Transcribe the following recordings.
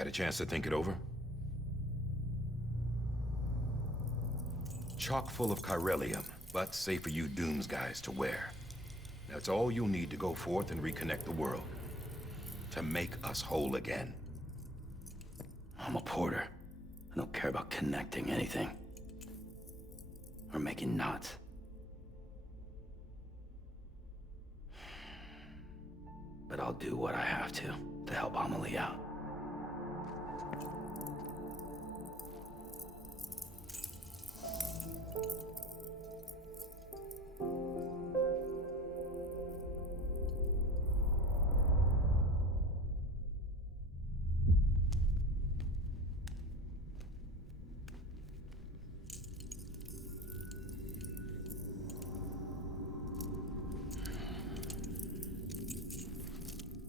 had a chance to think it over? Chock full of chiralium, but safe for you Dooms guys to wear. That's all you'll need to go forth and reconnect the world. To make us whole again. I'm a porter. I don't care about connecting anything. Or making knots. But I'll do what I have to help Amelie out.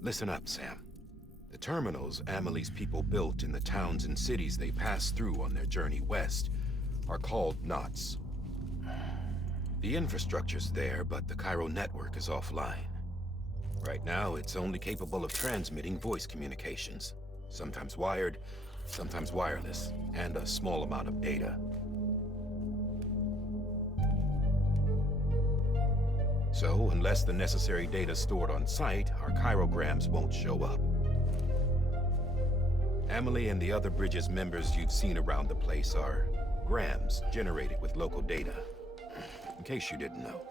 Listen up, Sam. The terminals Amelie's people built in the towns and cities they passed through on their journey west are called knots. The infrastructure's there, but the Cairo network is offline. Right now, it's only capable of transmitting voice communications. Sometimes wired, sometimes wireless, and a small amount of data. So, unless the necessary data stored on site, our chirograms won't show up. Amelie and the other Bridges members you've seen around the place are grams generated with local data. In case you didn't know.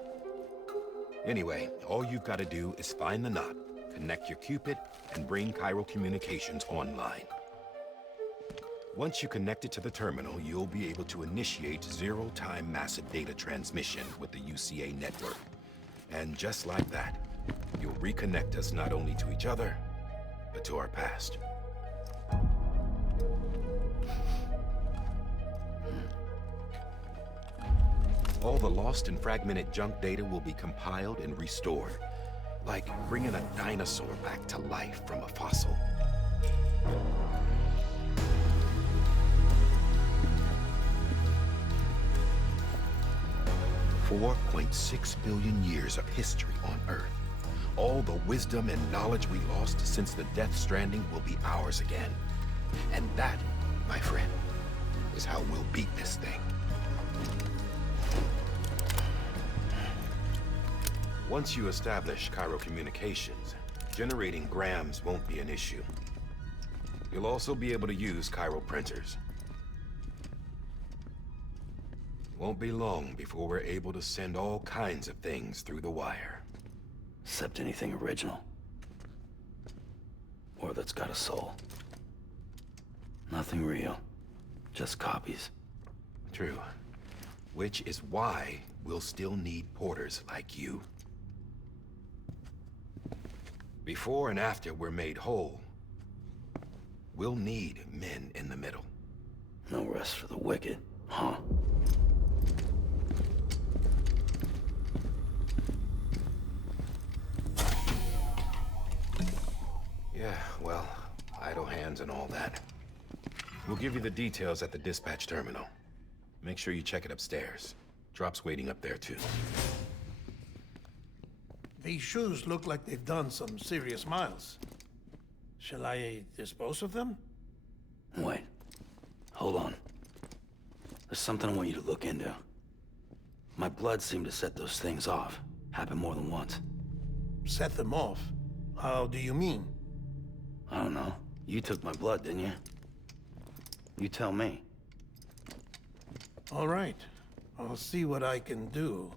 Anyway, all you've got to do is find the knot, connect your Cupid, and bring Cairo communications online. Once you connect it to the terminal, you'll be able to initiate zero-time massive data transmission with the UCA network. And just like that, you'll reconnect us not only to each other, but to our past. All the lost and fragmented junk data will be compiled and restored, like bringing a dinosaur back to life from a fossil. $4.6 billion years of history on Earth. All the wisdom and knowledge we lost since the Death Stranding will be ours again. And that, my friend, is how we'll beat this thing. Once you establish Cairo communications, generating grams won't be an issue. You'll also be able to use Cairo printers. Won't be long before we're able to send all kinds of things through the wire. Except anything original. Or that's got a soul. Nothing real. Just copies. True. Which is why we'll still need porters like you. Before and after we're made whole, we'll need men in the middle. No rest for the wicked, huh? Yeah, well, idle hands and all that. We'll give you the details at the dispatch terminal. Make sure you check it upstairs. Drop's waiting up there, too. These shoes look like they've done some serious miles. Shall I dispose of them? Wait. Hold on. There's something I want you to look into. My blood seemed to set those things off. Happened more than once. Set them off? How do you mean? I don't know. You took my blood, didn't you? You tell me. All right. I'll see what I can do.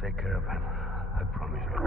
Take care of him. I promise you.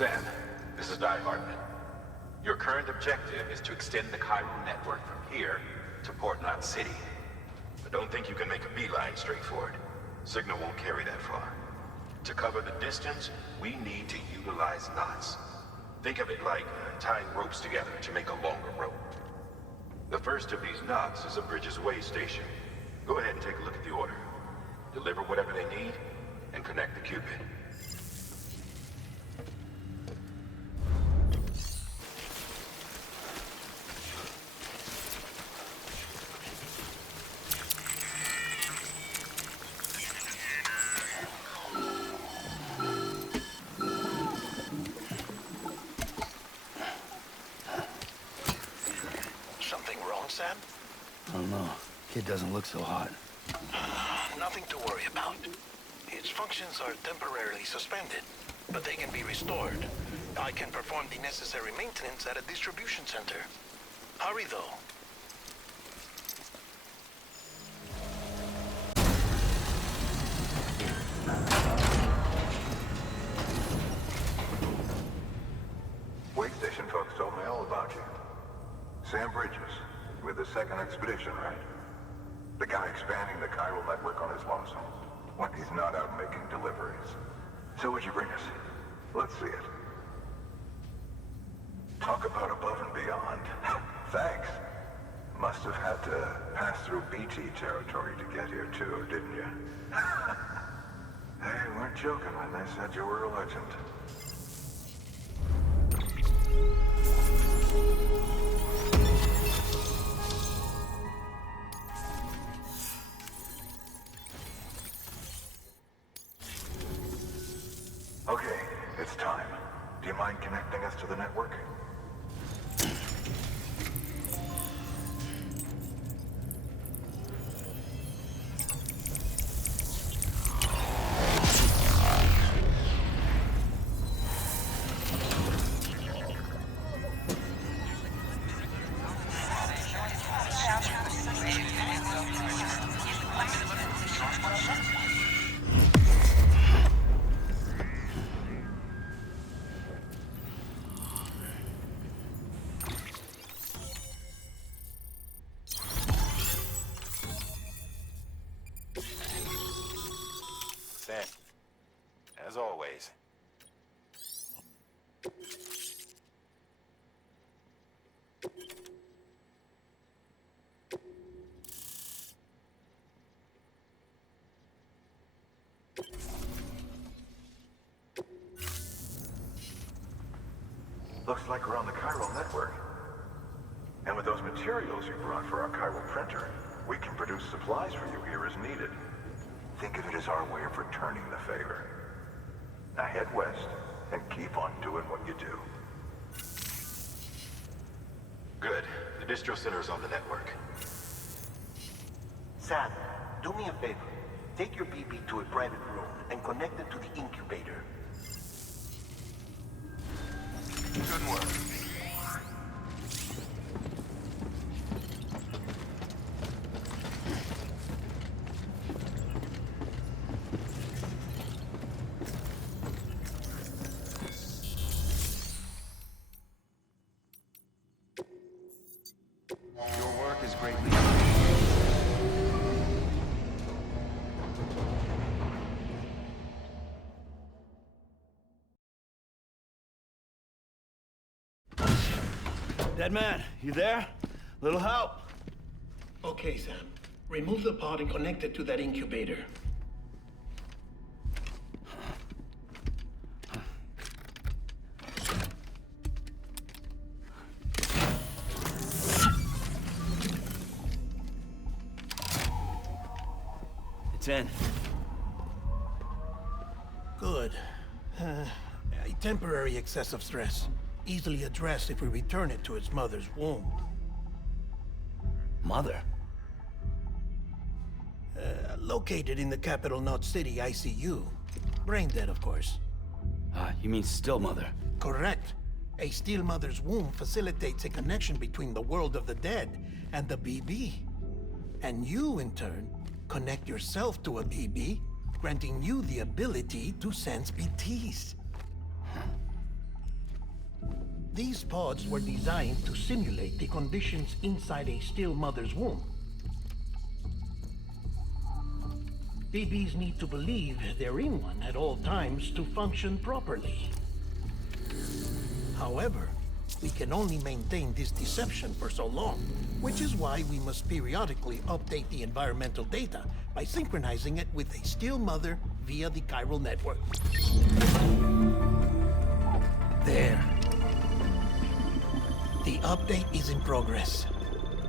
Sam, this is Di Hartman. Your current objective is to extend the chiral network from here to Port Knot City. But don't think you can make a beeline straight for it. Signal won't carry that far. To cover the distance, we need to utilize knots. Think of it like tying ropes together to make a longer rope. The first of these knots is a Bridges Way station. Go ahead and take a look at the order. Deliver whatever they need, and connect the Cupid. Something wrong, Sam? I don't know. Kid doesn't look so hot. Nothing to worry about. Its functions are temporarily suspended, but they can be restored. I can perform the necessary maintenance at a distribution center. Hurry, though. Wait station folks told me all about you. Sam Bridges, with the second expedition, right? The guy expanding the chiral network on his lonesome, when he's not out making deliveries. So what'd you bring us? Let's see it. Talk about above and beyond. Thanks. Must have had to pass through BT territory to get here too, didn't you? They weren't joking when they said you were a legend. Okay, it's time. Do you mind connecting us to the network? Sam, as always. Looks like we're on the chiral network. And with those materials you brought for our chiral printer, we can produce supplies for you here as needed. Think of it as our way of returning the favor. Now head west and keep on doing what you do. Good. The distro center is on the network. Sam, do me a favor. Take your BB to a private room and connect it to the incubator. Good work. Your work is greatly Dead man, you there? Little help? Okay, Sam. Remove the pod and connect it to that incubator. It's in. Good. A temporary excessive stress. Easily addressed if we return it to its mother's womb. Mother? Located in the capital Knot City ICU. Brain dead, of course. You mean still mother? Correct. A still mother's womb facilitates a connection between the world of the dead and the BB. And you, in turn, connect yourself to a BB, granting you the ability to sense BTs. These pods were designed to simulate the conditions inside a still mother's womb. Babies need to believe they're in one at all times to function properly. However, we can only maintain this deception for so long, which is why we must periodically update the environmental data by synchronizing it with a still mother via the chiral network. There. The update is in progress.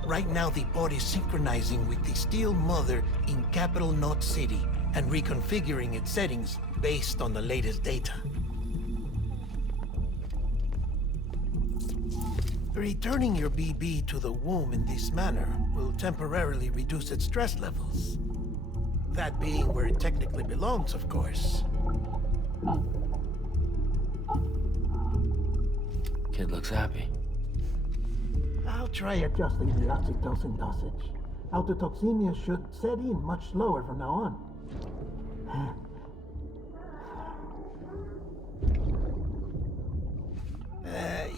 Right now, the pod is synchronizing with the still mother in Capital Knot City and reconfiguring its settings based on the latest data. Returning your BB to the womb in this manner will temporarily reduce its stress levels. That being where it technically belongs, of course. Kid looks happy. I'll try adjusting the oxytocin dosage. Autotoxemia should set in much slower from now on.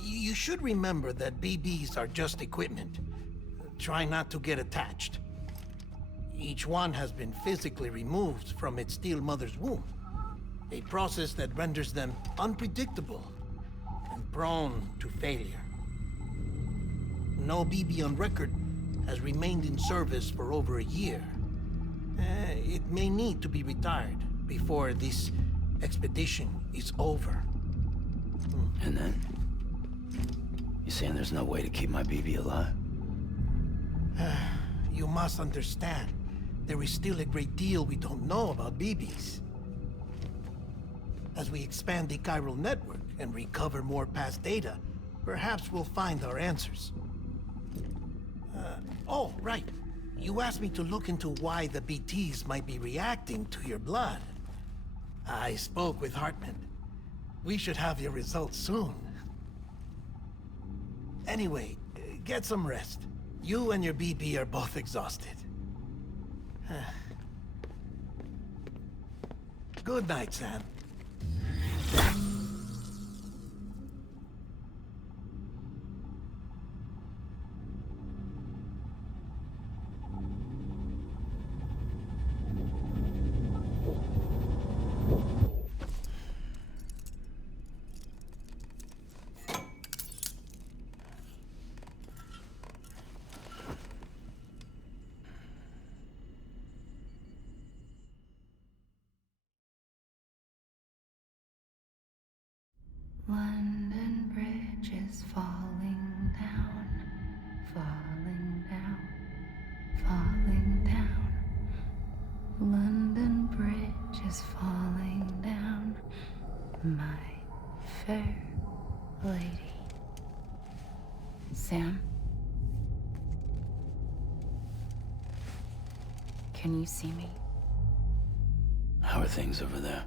You should remember that BBs are just equipment. Try not to get attached. Each one has been physically removed from its still mother's womb, a process that renders them unpredictable and prone to failure. No BB on record has remained in service for over a year. It may need to be retired before this expedition is over. And then? You saying there's no way to keep my BB alive? You must understand, there is still a great deal we don't know about BBs. As we expand the chiral network and recover more past data, perhaps we'll find our answers. Oh, right. You asked me to look into why the BTs might be reacting to your blood. I spoke with Hartman. We should have your results soon. Anyway, get some rest. You and your BB are both exhausted. Good night, Sam. London Bridge is falling down, falling down, falling down. London Bridge is falling down, my fair lady. Sam? Can you see me? How are things over there?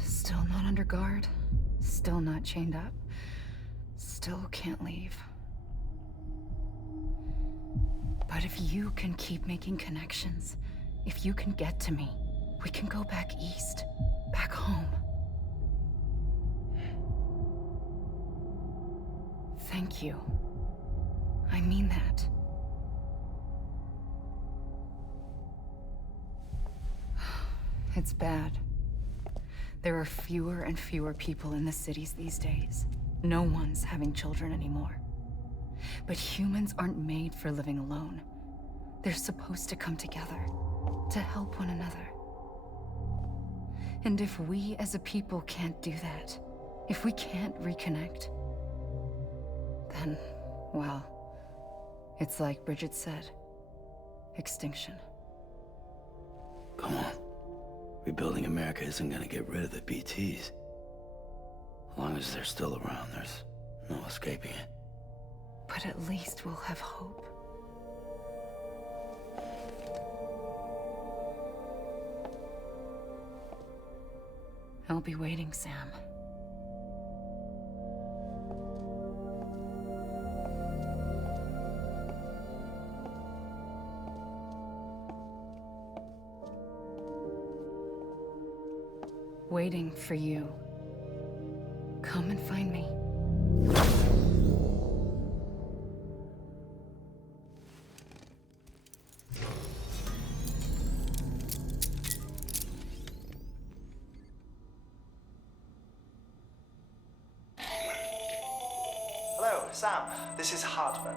Still not under guard, still not chained up, still can't leave. But if you can keep making connections, if you can get to me, we can go back east, back home. Thank you. I mean that. It's bad. There are fewer and fewer people in the cities these days. No one's having children anymore. But humans aren't made for living alone. They're supposed to come together, to help one another. And if we as a people can't do that, if we can't reconnect, then, well, it's like Bridget said, extinction. Come on. Rebuilding America isn't gonna get rid of the BTs. As long as they're still around, there's no escaping it. But at least we'll have hope. I'll be waiting, Sam. Waiting for you. Come and find me. Hello, Sam. This is Hartman.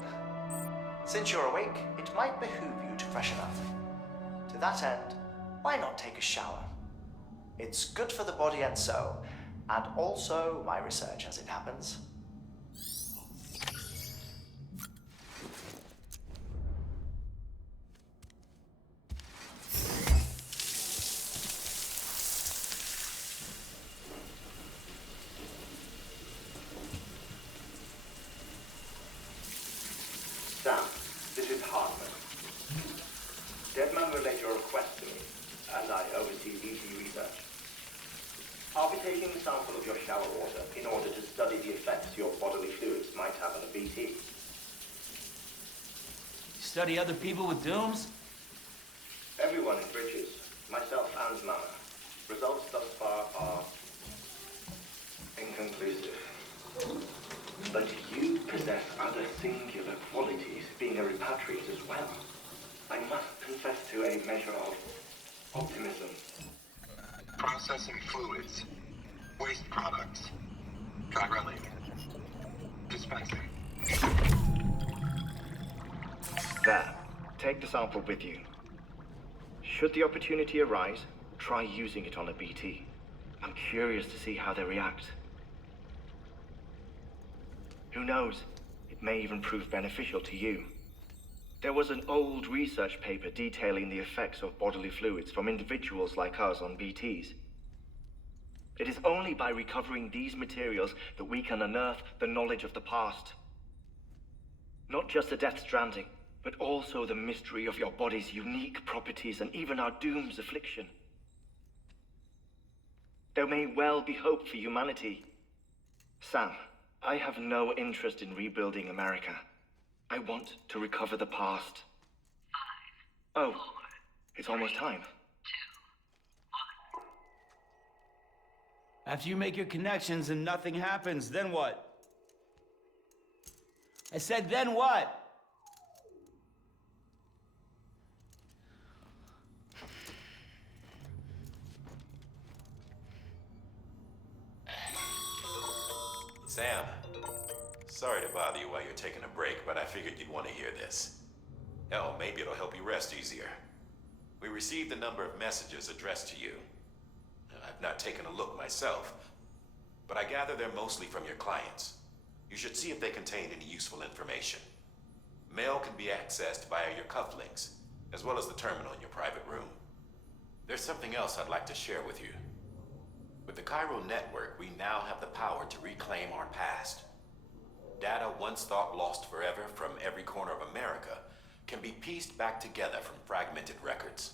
Since you're awake, it might behoove you to freshen up. To that end, why not take a shower? It's good for the body and soul, and also my research as it happens. Sam, this is Hartman. Deadman relayed your request to me, and I oversee VT research. I'll be taking a sample of your shower water in order to study the effects your bodily fluids might have on a VT. Study other people with dooms? Everyone in Bridges, myself and Mama. Results thus far are inconclusive. But you possess other singular qualities, being a repatriate as well. I must confess to a measure of optimism. Processing fluids. Waste products. Try running. Dispensing. There. Take the sample with you. Should the opportunity arise, try using it on a BT. I'm curious to see how they react. Who knows? It may even prove beneficial to you. There was an old research paper detailing the effects of bodily fluids from individuals like us on BTs. It is only by recovering these materials that we can unearth the knowledge of the past. Not just the Death Stranding, but also the mystery of your body's unique properties and even our doom's affliction. There may well be hope for humanity. Sam, I have no interest in rebuilding America. I want to recover the past. 5, 4, it's almost time. 2, 1. After you make your connections and nothing happens, then what? I said, then what? Sam, sorry to bother you while you're taking a break, but I figured you'd want to hear this. Hell, maybe it'll help you rest easier. We received a number of messages addressed to you. I've not taken a look myself, but I gather they're mostly from your clients. You should see if they contain any useful information. Mail can be accessed via your cufflinks, as well as the terminal in your private room. There's something else I'd like to share with you. With the Chiral network, we now have the power to reclaim our past. Data once thought lost forever from every corner of America can be pieced back together from fragmented records.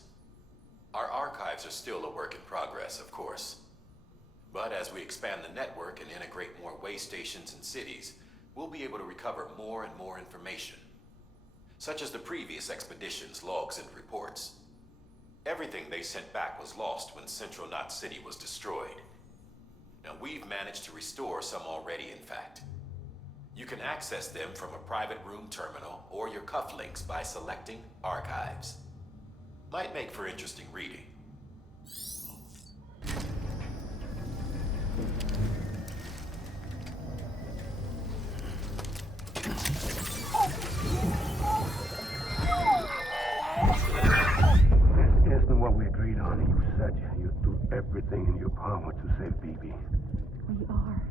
Our archives are still a work in progress, of course. But as we expand the network and integrate more way stations and cities, we'll be able to recover more and more information, such as the previous expedition's logs and reports. Everything they sent back was lost when Central Knot City was destroyed. Now, we've managed to restore some already, in fact. You can access them from a private room terminal or your cufflinks by selecting Archives. Might make for interesting reading. Isn't what we agreed on. You said you'd do everything in your power to save BB. We are.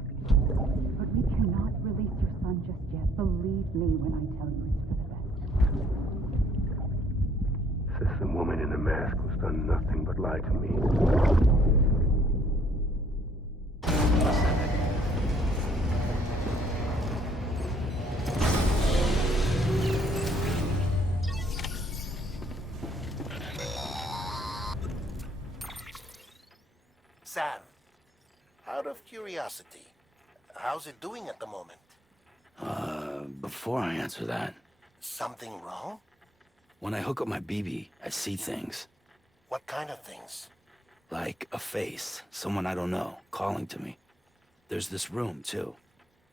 But we cannot release your son just yet. Believe me when I tell you it's for the best. Says some woman in a mask who's done nothing but lie to me. Sam, out of curiosity, how's it doing at the moment? Before I answer that, Something wrong? when I hook up my BB, I see things. What kind of things? Like a face, someone I don't know, calling to me. There's this room, too,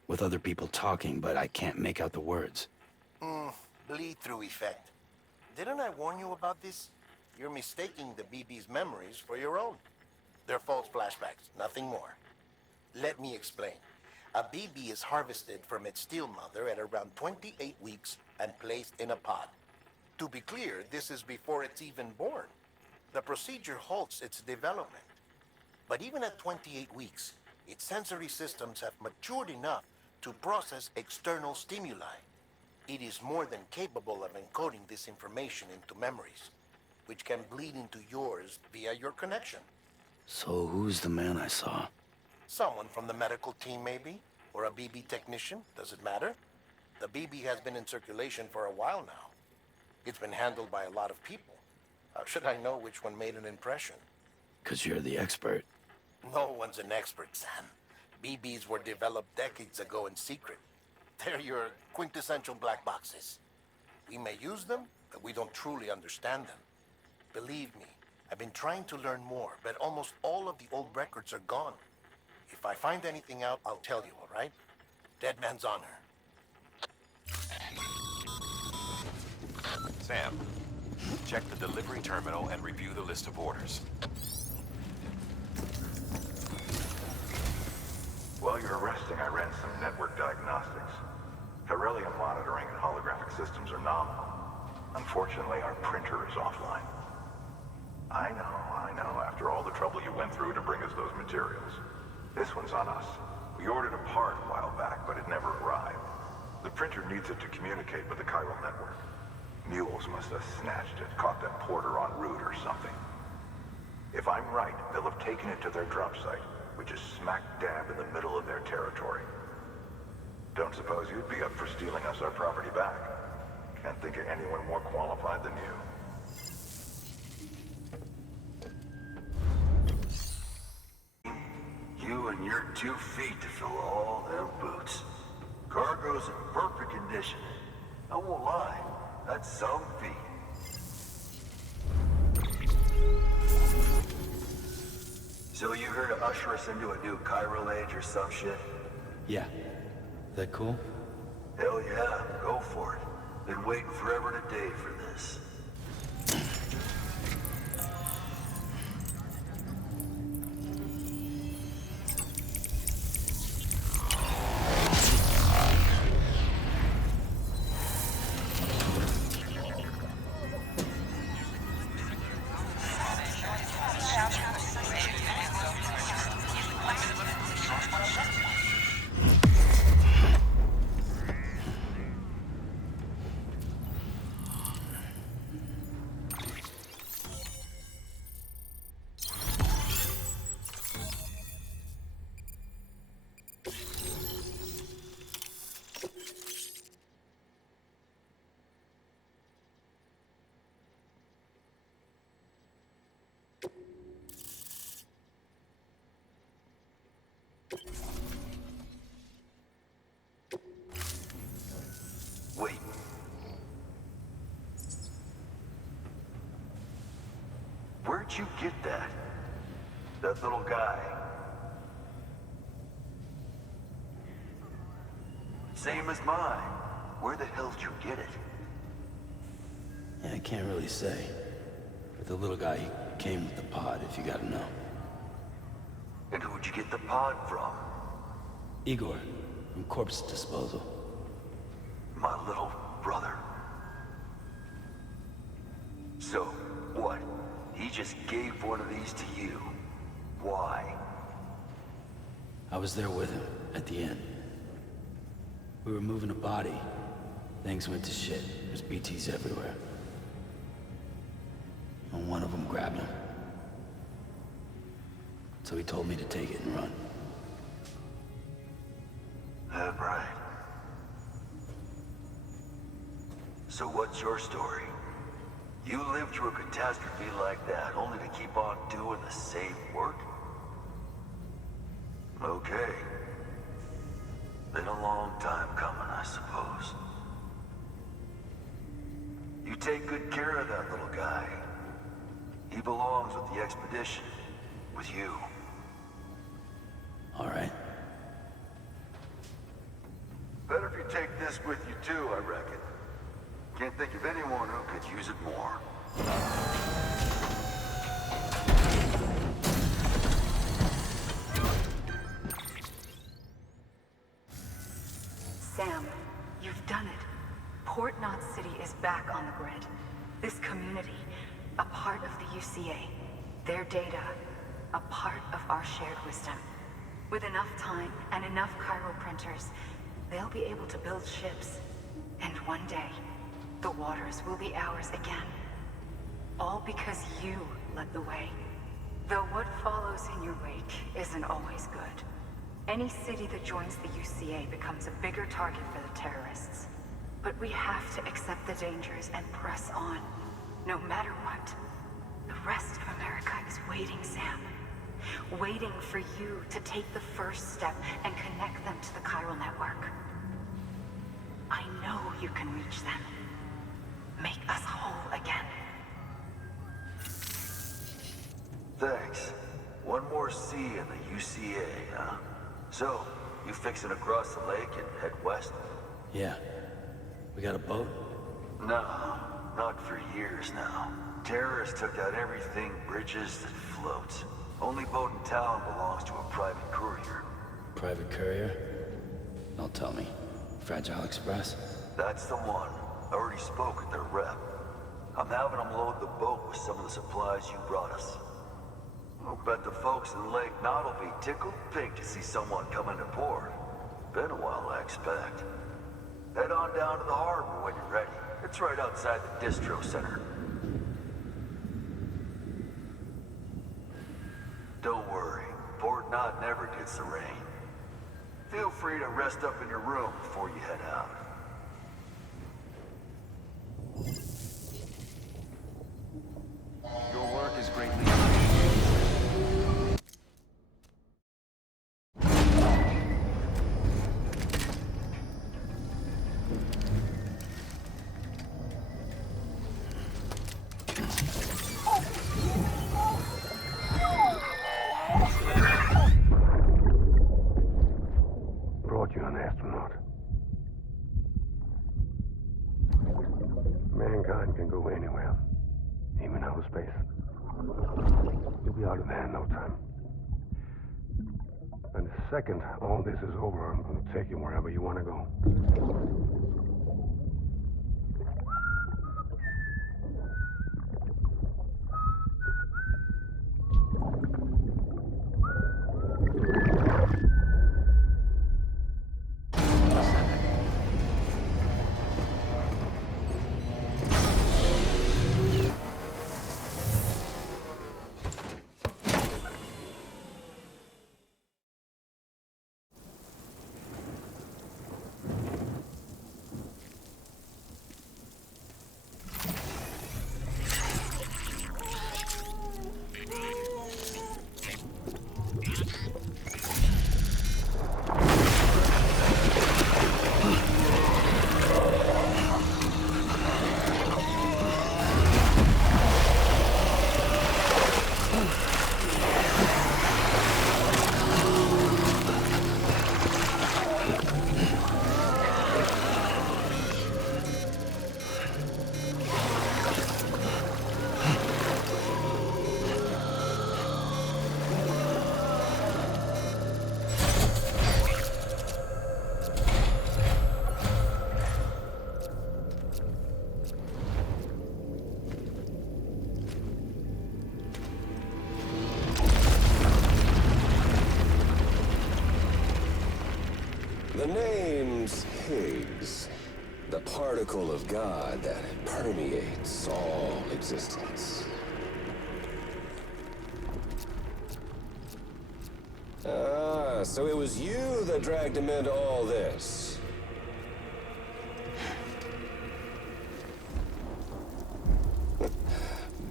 with other people talking, but I can't make out the words. Bleed-through effect. Didn't I warn you about this? You're mistaking the BB's memories for your own. They're false flashbacks, nothing more. Let me explain. A BB is harvested from its steel mother at around 28 weeks and placed in a pod. To be clear, this is before it's even born. The procedure halts its development. But even at 28 weeks, its sensory systems have matured enough to process external stimuli. It is more than capable of encoding this information into memories, which can bleed into yours via your connection. So who's the man I saw? Someone from the medical team, maybe? Or a BB technician? Does it matter? The BB has been in circulation for a while now. It's been handled by a lot of people. How should I know which one made an impression? 'Cause you're the expert. No one's an expert, Sam. BBs were developed decades ago in secret. They're your quintessential black boxes. We may use them, but we don't truly understand them. Believe me, I've been trying to learn more, but almost all of the old records are gone. If I find anything out, I'll tell you, all right? Dead man's honor. Sam, check the delivery terminal and review the list of orders. While you're resting, I ran some network diagnostics. Beryllium monitoring and holographic systems are nominal. Unfortunately, our printer is offline. I know. After all the trouble you went through to bring us those materials. This one's on us. We ordered a part a while back, but it never arrived. The printer needs it to communicate with the chiral network. Mules must have snatched it, caught that porter en route or something. If I'm right, they'll have taken it to their drop site, which is smack dab in the middle of their territory. Don't suppose you'd be up for stealing us our property back? Can't think of anyone more qualified than you. You and your 2 feet to fill all them boots. Cargo's in perfect condition. I won't lie, that's some feat. So you here to usher us into a new chiral age or some shit? Yeah. That cool? Hell yeah, go for it. Been waiting forever and a day for this. Wait. Where'd you get that? That little guy? Same as mine. Where the hell did you get it? Yeah, I can't really say. But the little guy, he came with the pod, if you gotta know. And who'd you get the pod from? Igor, from Corpse Disposal. My little brother. So, what? He just gave one of these to you. Why? I was there with him, at the end. We were moving a body. Things went to shit. There's BTs everywhere. And one of them grabbed him. So he told me to take it and run. That's right. So what's your story? You lived through a catastrophe like that, only to keep on doing the same work? Okay. Been a long time coming, I suppose. You take good care of that little guy. He belongs with the expedition. With you. All right. too, I reckon. Can't think of anyone who could use it more. Sam, you've done it. Port Knot City is back on the grid. This community, a part of the UCA. Their data, a part of our shared wisdom. With enough time and enough chiral printers, they'll be able to build ships. And one day, the waters will be ours again. All because you led the way. Though what follows in your wake isn't always good. Any city that joins the UCA becomes a bigger target for the terrorists. But we have to accept the dangers and press on, no matter what. The rest of America is waiting, Sam. Waiting for you to take the first step and connect them to the chiral network. I know you can reach them. Make us whole again. Thanks. One more C in the UCA, huh? So, you fixing to cross the lake and head west? Yeah. We got a boat? No, not for years now. Terrorists took out everything bridges that floats. Only boat in town belongs to a private courier. Private courier? Don't tell me. Fragile Express? That's the one. I already spoke with their rep. I'm having them load the boat with some of the supplies you brought us. I'll bet the folks in Lake Knot will be tickled pink to see someone come into port. Been a while, I expect. Head on down to the harbor when you're ready. It's right outside the distro center. Don't worry, Port Knot never gets the rain. Feel free to rest up in your room before you head out. Your work is greatly Brought you an astronaut. Mankind can go anywhere, even outer space. You'll be out of there in no time. And the second all this is over, I'm going to take you wherever you want to go. The name's Higgs, the particle of God that permeates all existence. Ah, so it was you that dragged him into all this.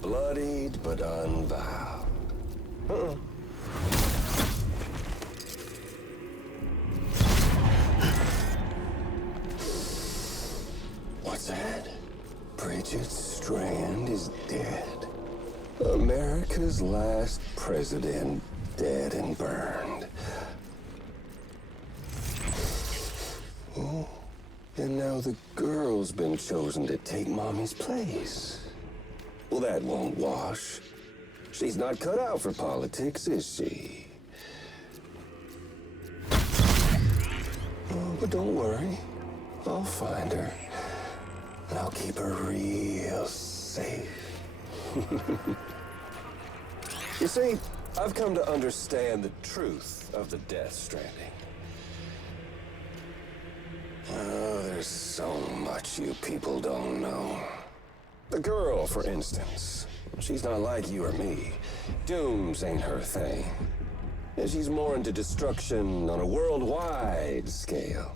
Bloodied but unvowed. Uh-oh. What's that? Bridget Strand is dead. America's last president dead and burned. Ooh, And now the girl's been chosen to take Mommy's place. Well, that won't wash. She's not cut out for politics, is she? Oh, but don't worry. I'll find her. And I'll keep her real safe. You see, I've come to understand the truth of the Death Stranding. Oh, there's so much you people don't know. The girl, for instance. She's not like you or me. Dooms ain't her thing. And she's more into destruction on a worldwide scale.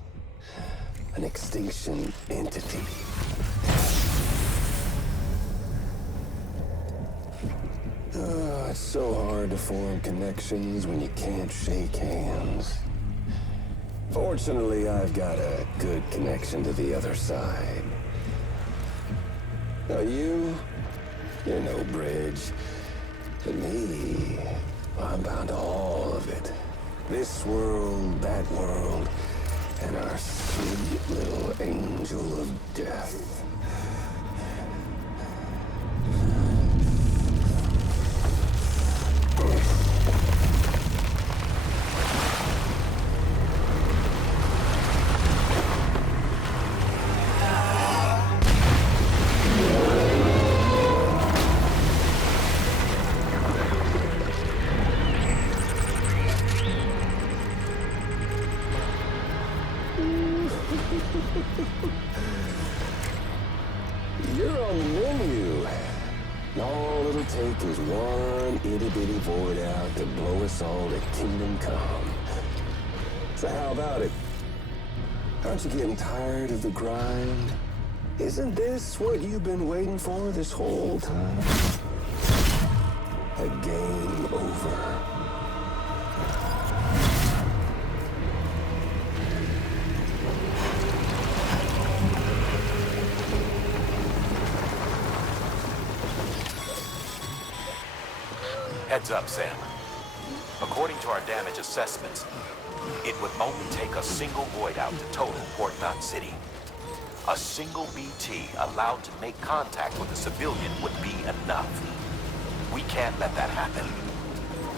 An extinction entity. Oh, it's so hard to form connections when you can't shake hands. Fortunately, I've got a good connection to the other side. Now you're no bridge. But me, I'm bound to all of it. This world, that world, and our sweet little angel of death. You're on the menu. All it'll take is one itty-bitty void out to blow us all to kingdom come. So how about it? Aren't you getting tired of the grind? Isn't this what you've been waiting for this whole time? A game over. Heads up, Sam. According to our damage assessments, it would only take a single void out to total Port Knot City. A single BT allowed to make contact with a civilian would be enough. We can't let that happen.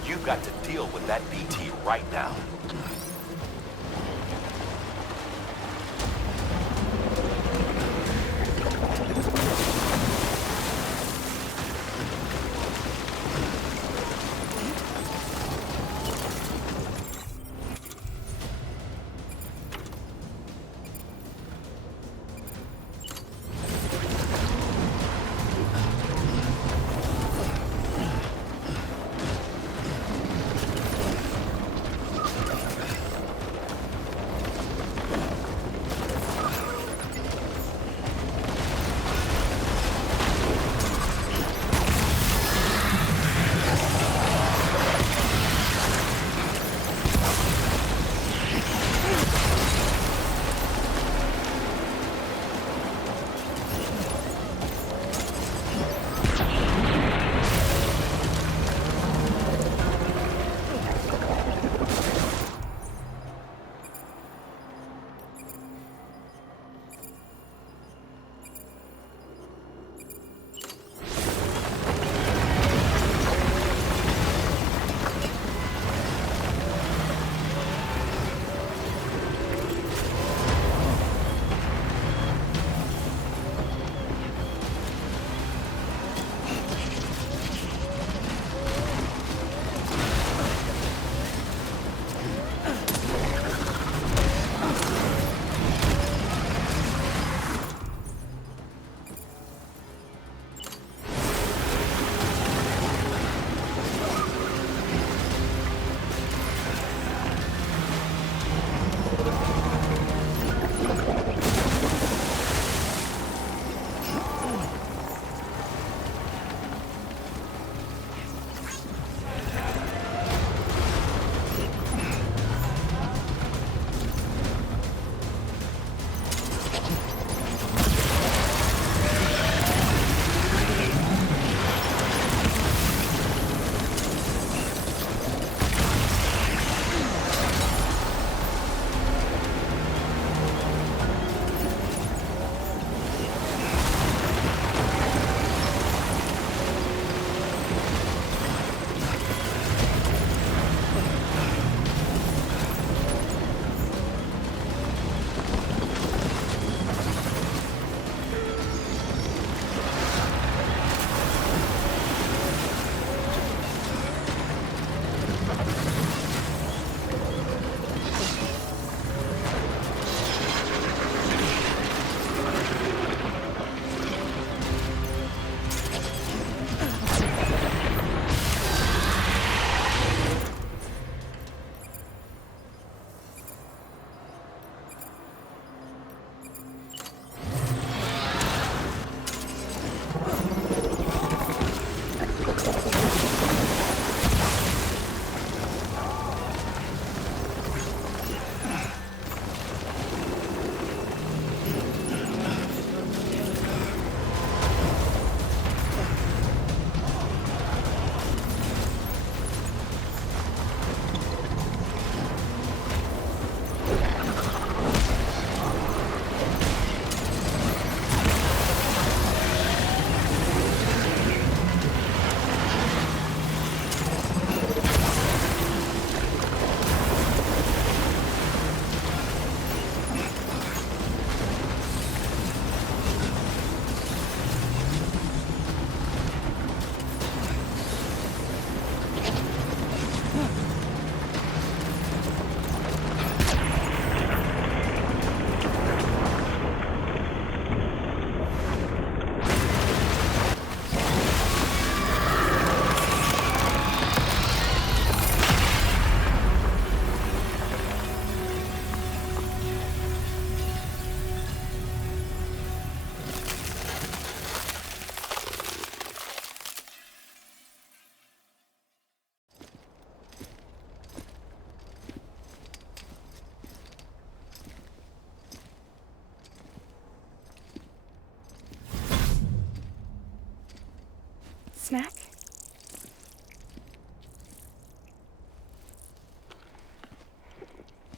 You've got to deal with that BT right now.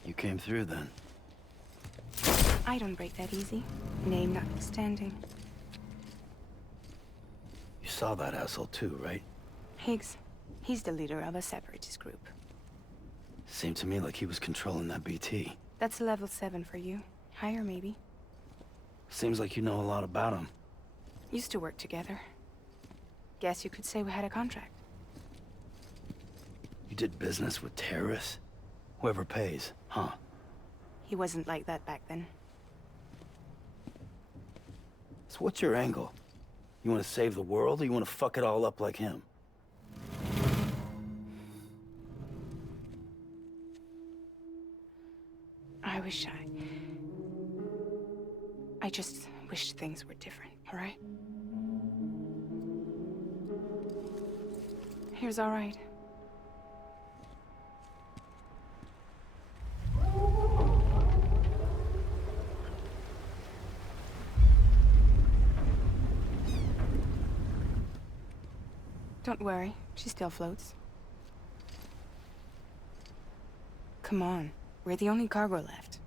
You came through then. I don't break that easy. Name notwithstanding. You saw that asshole too, right? Higgs. He's the leader of a separatist group. Seemed to me like he was controlling that BT. That's level 7 for you. Higher, maybe. Seems like you know a lot about him. Used to work together. Guess you could say we had a contract. You did business with terrorists? Whoever pays, huh? He wasn't like that back then. So what's your angle? You want to save the world, or you want to fuck it all up like him? I just wish things were different, all right? Here's all right. Don't worry, she still floats. Come on, we're the only cargo left.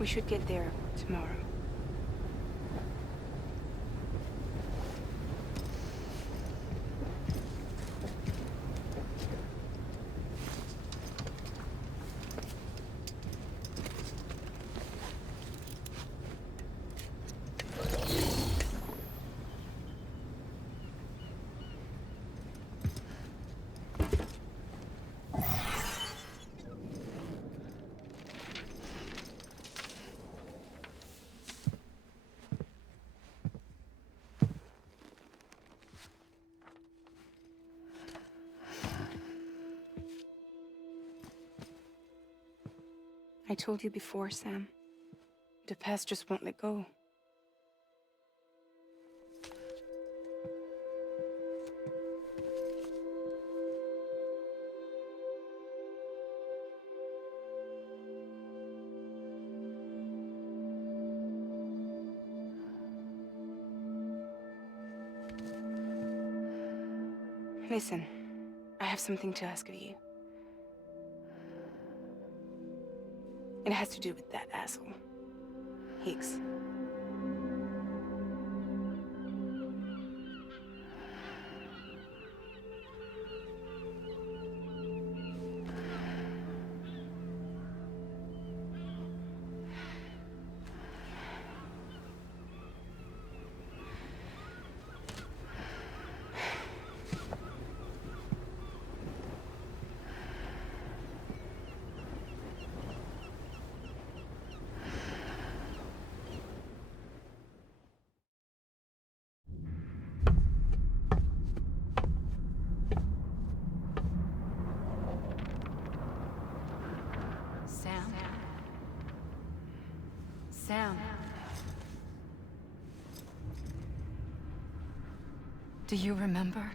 We should get there tomorrow. I told you before, Sam. The past just won't let go. Listen, I have something to ask of you. It has to do with that asshole, Higgs. Sam. Do you remember?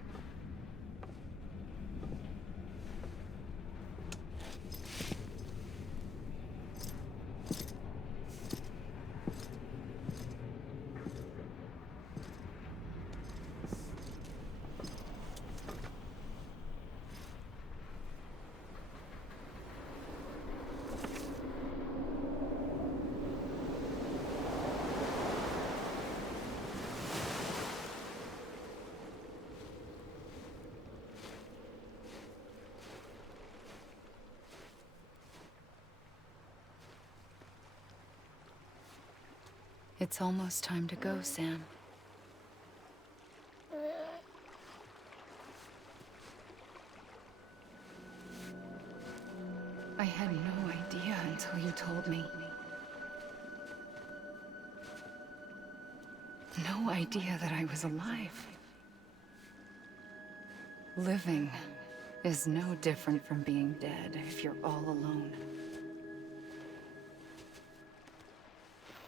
It's almost time to go, Sam. I had no idea until you told me. no idea that I was alive. Living is no different from being dead if you're all alone.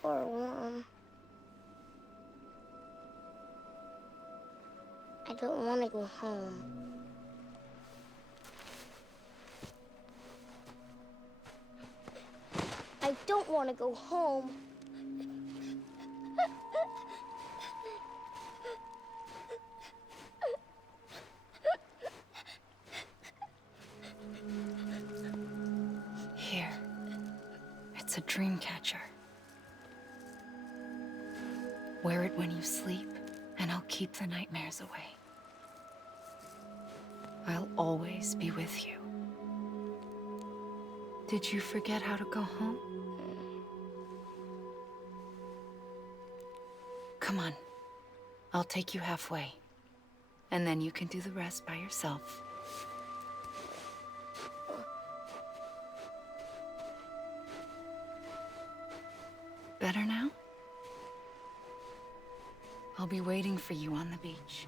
Poor Mom. I don't want to go home. I don't want to go home. Here. It's a dream catcher. Wear it when you sleep, and I'll keep the nightmares away. I'll always be with you. Did you forget how to go home? Come on. I'll take you halfway. And then you can do the rest by yourself. Better now? I'll be waiting for you on the beach.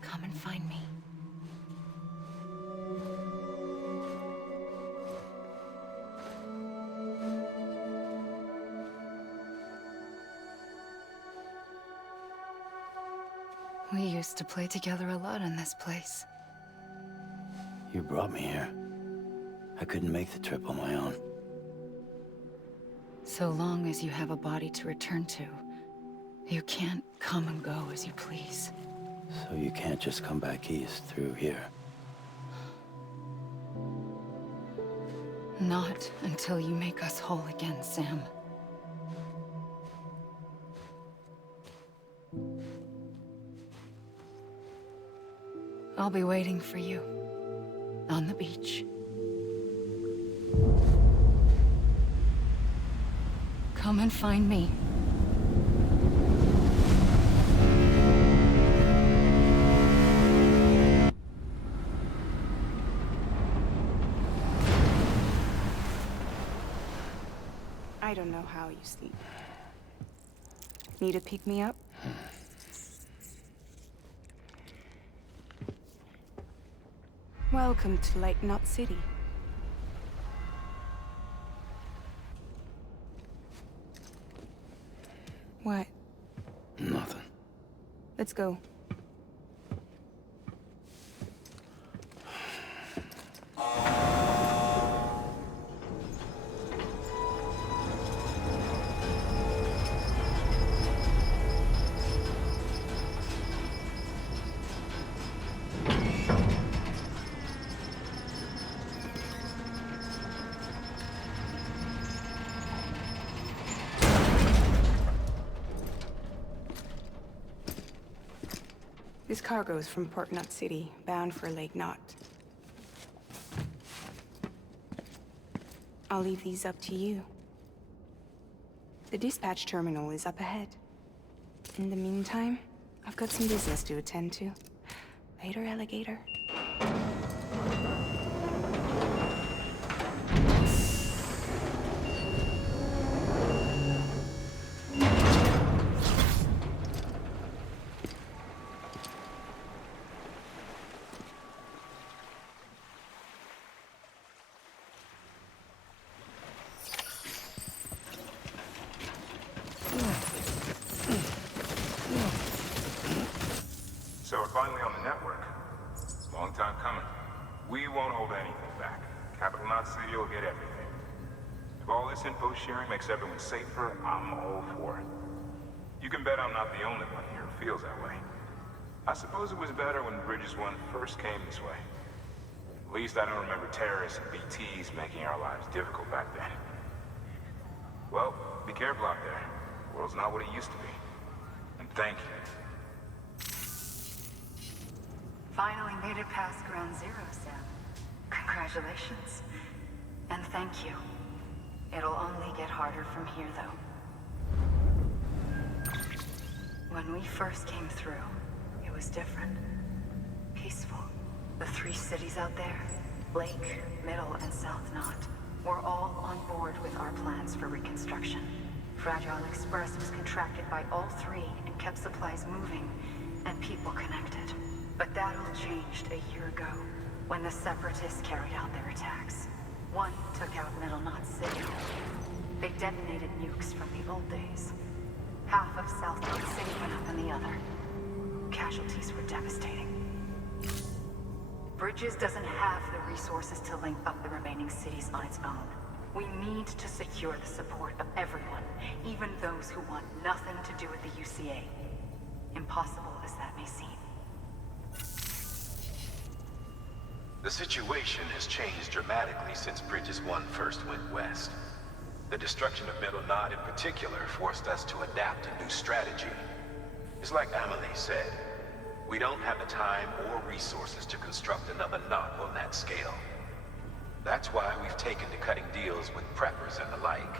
Come and find me. We used to play together a lot in this place. You brought me here. I couldn't make the trip on my own. So long as you have a body to return to, you can't come and go as you please. So you can't just come back east through here? Not until you make us whole again, Sam. I'll be waiting for you on the beach. Come and find me. I don't know how you sleep. Need to pick me up? Welcome to Lake Knot City. What? Nothing. Let's go. This cargo is from Port Knot City, bound for Lake Knot. I'll leave these up to you. The dispatch terminal is up ahead. In the meantime, I've got some business to attend to. Later, alligator. So we're finally on the network. Long time coming. We won't hold anything back. Capital Knot City will get everything. If all this info sharing makes everyone safer, I'm all for it. You can bet I'm not the only one here who feels that way. I suppose it was better when Bridges 1 first came this way. At least I don't remember terrorists and BTs making our lives difficult back then. Well, be careful out there. The world's not what it used to be. And thank you. Finally made it past Ground Zero, Sam. Congratulations. And thank you. It'll only get harder from here, though. When we first came through, it was different. Peaceful. The 3 cities out there, Lake, Middle, and South Knot, were all on board with our plans for reconstruction. Fragile Express was contracted by all three and kept supplies moving and people connected. But that all changed a year ago when the Separatists carried out their attacks. One took out Middle Knot City. They detonated nukes from the old days. Half of South Knot City went up in the other. Casualties were devastating. Bridges doesn't have the resources to link up the remaining cities on its own. We need to secure the support of everyone, even those who want nothing to do with the UCA. Impossible as that may seem. The situation has changed dramatically since Bridges 1 first went west. The destruction of Middle Knot in particular forced us to adapt a new strategy. It's like Amelie said, we don't have the time or resources to construct another knot on that scale. That's why we've taken to cutting deals with preppers and the like.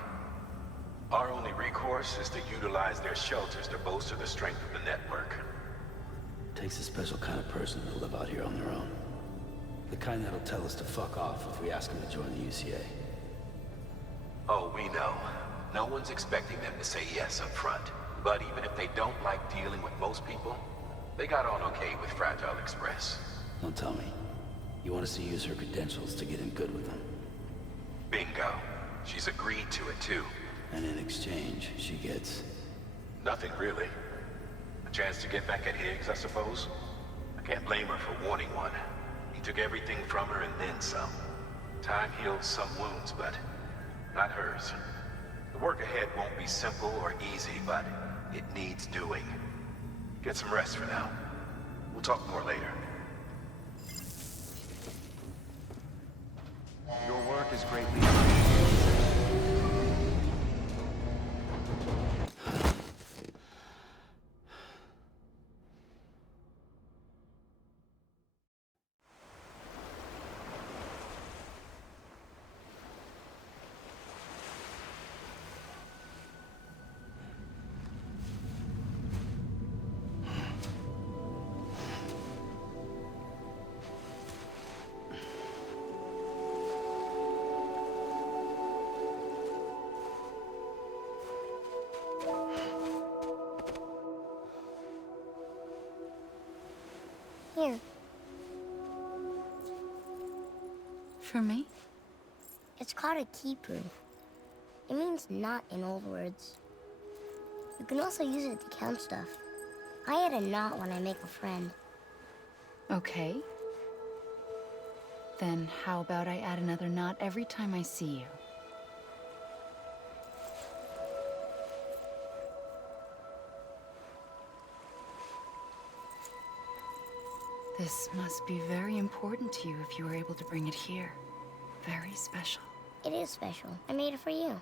Our only recourse is to utilize their shelters to bolster the strength of the network. Takes a special kind of person to live out here on their own. The kind that'll tell us to fuck off if we ask them to join the UCA. Oh, we know. No one's expecting them to say yes up front. But even if they don't like dealing with most people, they got on okay with Fragile Express. Don't tell me. You want us to use her credentials to get in good with them? Bingo. She's agreed to it, too. And in exchange, she gets... Nothing, really. A chance to get back at Higgs, I suppose? I can't blame her for wanting one. He took everything from her and then some. Time healed some wounds, but not hers. The work ahead won't be simple or easy, but it needs doing. Get some rest for now. We'll talk more later. Your work is greatly appreciated. Here. For me? It's called a keeper. It means knot in old words. You can also use it to count stuff. I add a knot when I make a friend. Okay. Then how about I add another knot every time I see you? This must be very important to you if you were able to bring it here. Very special. It is special. I made it for you.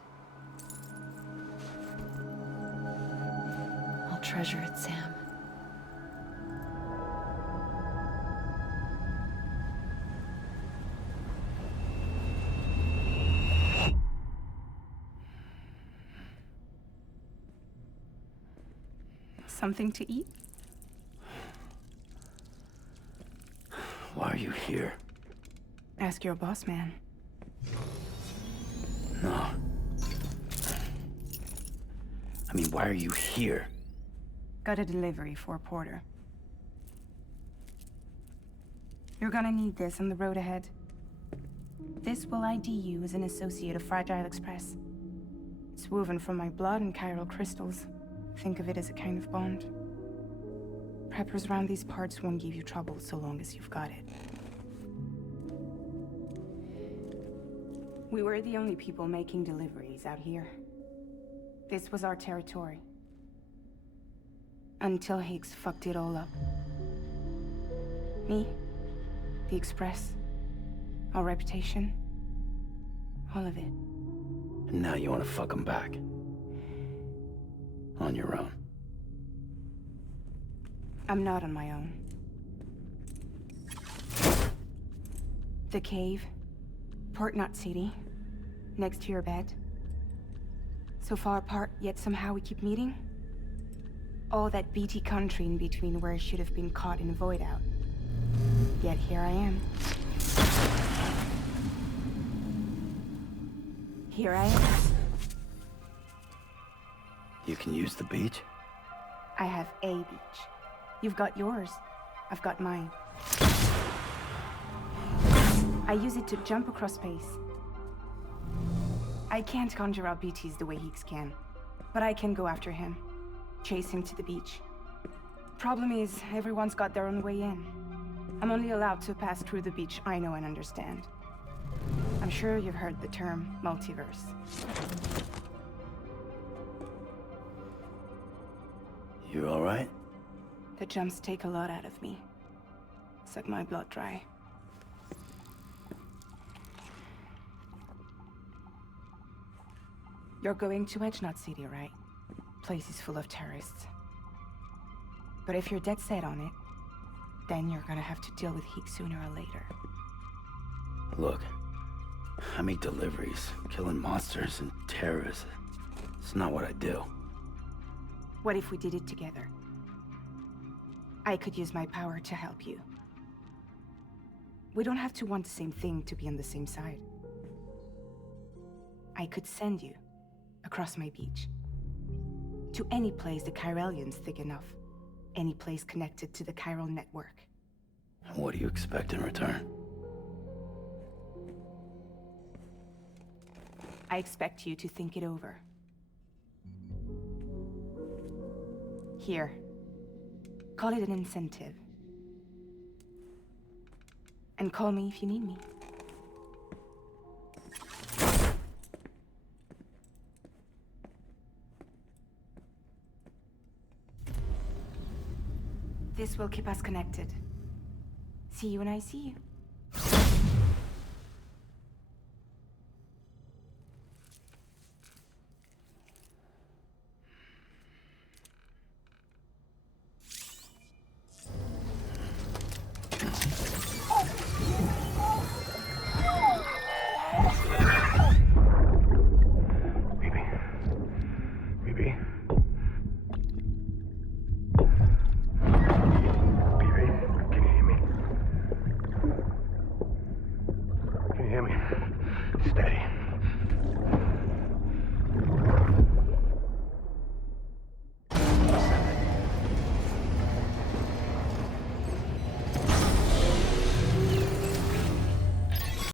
I'll treasure it, Sam. Something to eat? Why are you here? Ask your boss man. No. I mean, why are you here? Got a delivery for a porter. You're gonna need this on the road ahead. This will ID you as an associate of Fragile Express. It's woven from my blood and chiral crystals. Think of it as a kind of bond. Preppers around these parts won't give you trouble so long as you've got it. We were the only people making deliveries out here. This was our territory. Until Higgs fucked it all up. Me, the Express, our reputation, all of it. And now you want to fuck them back. On your own. I'm not on my own. The cave, Port Knot City, next to your bed. So far apart, yet somehow we keep meeting. All that BT country in between where I should have been caught in a void out. Yet here I am. Here I am. You can use the beach? I have a beach. You've got yours. I've got mine. I use it to jump across space. I can't conjure up BTs the way Higgs can, but I can go after him, chase him to the beach. Problem is, everyone's got their own way in. I'm only allowed to pass through the beach I know and understand. I'm sure you've heard the term multiverse. You all right? The jumps take a lot out of me. Suck my blood dry. You're going to Edgenut City, right? Place is full of terrorists. But if you're dead set on it, then you're gonna have to deal with Higgs sooner or later. Look, I make deliveries, killing monsters and terrorists. It's not what I do. What if we did it together? I could use my power to help you. We don't have to want the same thing to be on the same side. I could send you across my beach. To any place the Chiralian's thick enough. Any place connected to the chiral network. What do you expect in return? I expect you to think it over. Here. Call it an incentive. And call me if you need me. This will keep us connected. See you when I see you.